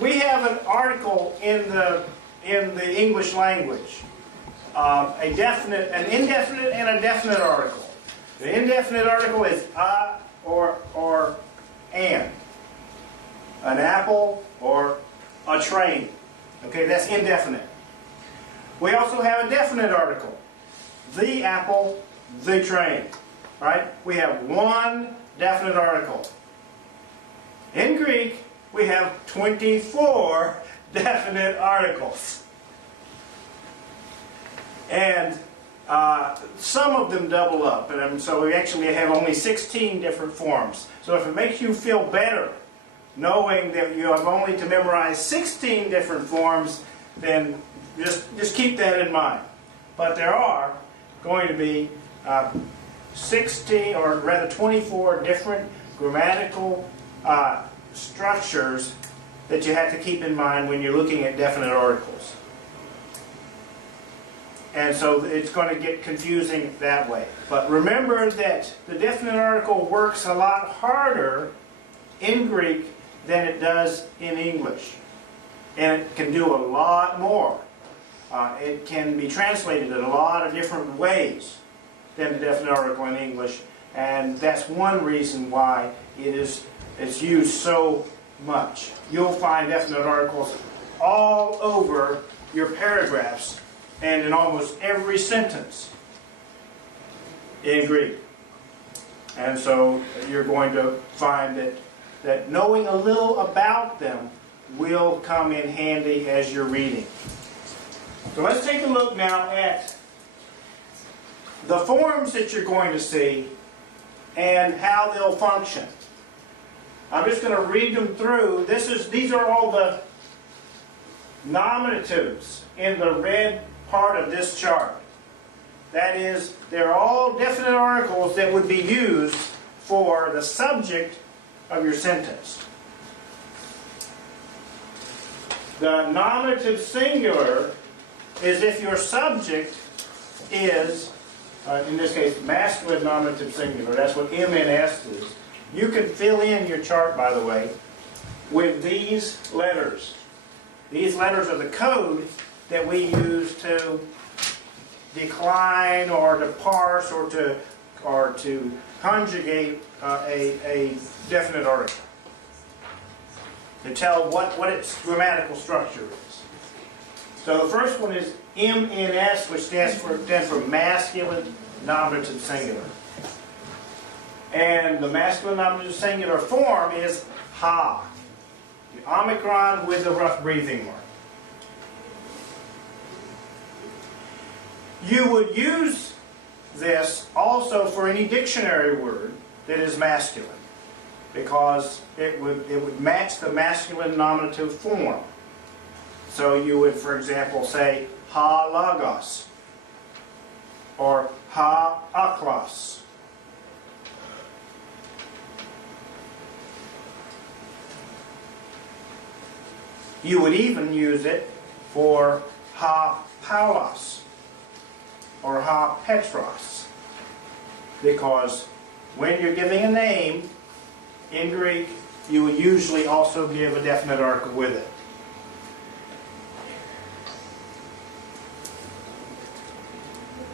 We have an article in the English language, an indefinite and a definite article. The indefinite article is a or an apple or a train. Okay, that's indefinite. We also have a definite article, the apple, the train. Right? We have one definite article. In Greek, we have 24 definite articles. And some of them double up. And so we actually have only 16 different forms. So if it makes you feel better knowing that you have only to memorize 16 different forms, then just keep that in mind. But there are going to be 16, or rather 24 different grammatical structures that you have to keep in mind when you're looking at definite articles. And so it's going to get confusing that way. But remember that the definite article works a lot harder in Greek than it does in English. And it can do a lot more. It can be translated in a lot of different ways than the definite article in English. And that's one reason why it's used so much. You'll find definite articles all over your paragraphs and in almost every sentence in Greek. And so you're going to find that knowing a little about them will come in handy as you're reading. So let's take a look now at the forms that you're going to see and how they'll function. I'm just going to read them through. These are all the nominatives in the red part of this chart. That is, they're all definite articles that would be used for the subject of your sentence. The nominative singular is if your subject is, in this case, masculine nominative singular. That's what MNS is. You can fill in your chart, by the way, with these letters. These letters are the code that we use to decline or to parse or to conjugate a definite article, to tell what its grammatical structure is. So the first one is MNS, which stands for masculine nominative singular. And the masculine nominative singular form is ha. The omicron with the rough breathing mark. You would use this also for any dictionary word that is masculine, because it would match the masculine nominative form. So you would, for example, say ha logos or ha aklos. You would even use it for ha paulos or ha petros, because when you're giving a name in Greek, you would usually also give a definite article with it.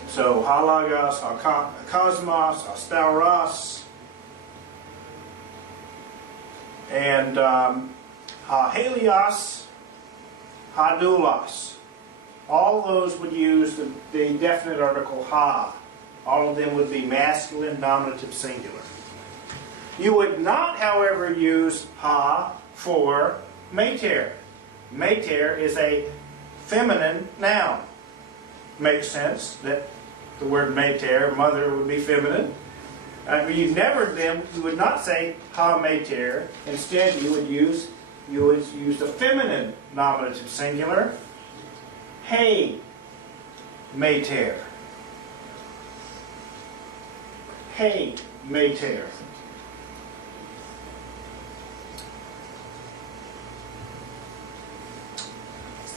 So ha logos, ha cosmos, ha stauros, and ha helios, ha doulos. All those would use the definite article ha. All of them would be masculine nominative singular. You would not, however, use ha for mater. Mater is a feminine noun. Makes sense that the word mater, mother, would be feminine. You would not say ha mater. Instead, you would use the feminine nominative singular, hey mater. Hey mater.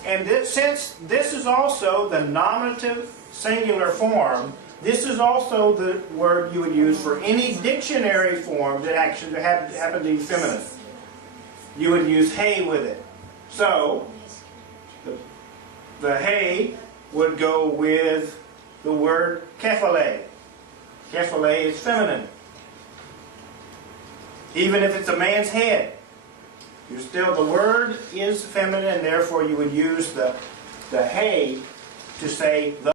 And since this is also the nominative singular form, this is also the word you would use for any dictionary form that actually happen to be feminine. you would use hay with it. So, the hay would go with the word kephale. Kephale is feminine. Even if it's a man's head, the word is feminine, and therefore you would use the hay to say the